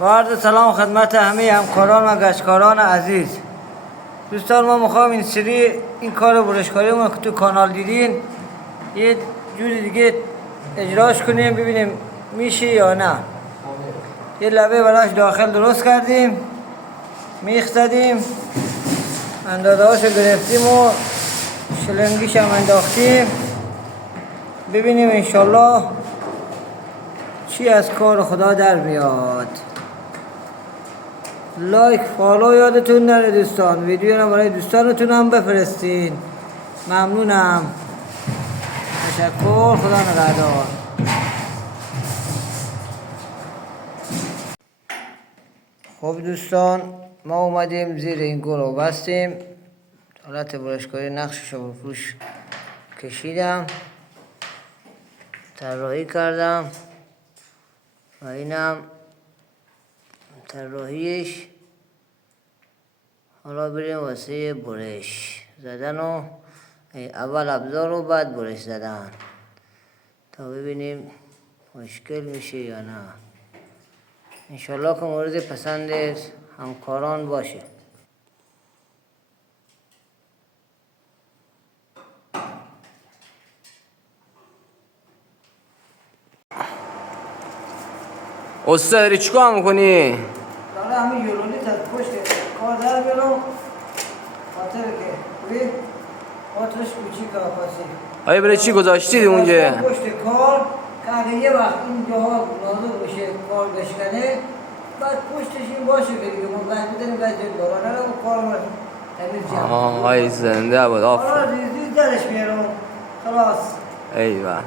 با عرض سلام خدمت همه همکاران و گشتکاران عزیز. دوستان، ما میخوام این سری این کار برشکاری ما که تو کانال دیدین یه جوری دیگه اجراش کنیم، ببینیم میشه یا نه. یه لبه براش داخل درست کردیم، میخ زدیم، اندازه هاشو گرفتیم و شلنگیش هم انداختیم. ببینیم انشالله چی از کار خدا در بیاد. لایک فالو یادتون نره دوستان. ویدیو رو برای دوستانتون هم بفرستین. ممنونم. تشکر. خدا نگهدار. خب دوستان، ما اومدیم زیر این گل رو بستیم. حالت برشکاری نقشش رو روش کشیدم، طراحی کردم و اینم طراحیش. حالا بریم واسه برش زدن و اول ابزار و بعد برش زدن تا ببینیم مشکل میشه یا نه. انشالله که مورد پسند همکاران باشه. استاد داری چیکار میکنی؟ داره همین یورونی تا پشت کار در بیارم، خاطر که روی آتش کوچیک آفاسی آیا برای چی گذاشتید اونجا؟ پشت کار که اگه یه وقت این جاها نازک بشه کار بشکنه، بعد پشتش این باشه که دیگه ما گشت بدنیم باید دورانه رو کار ما تمیز جمع. های زنده بود. حالا ریز درش میارم خلاص. ایوه.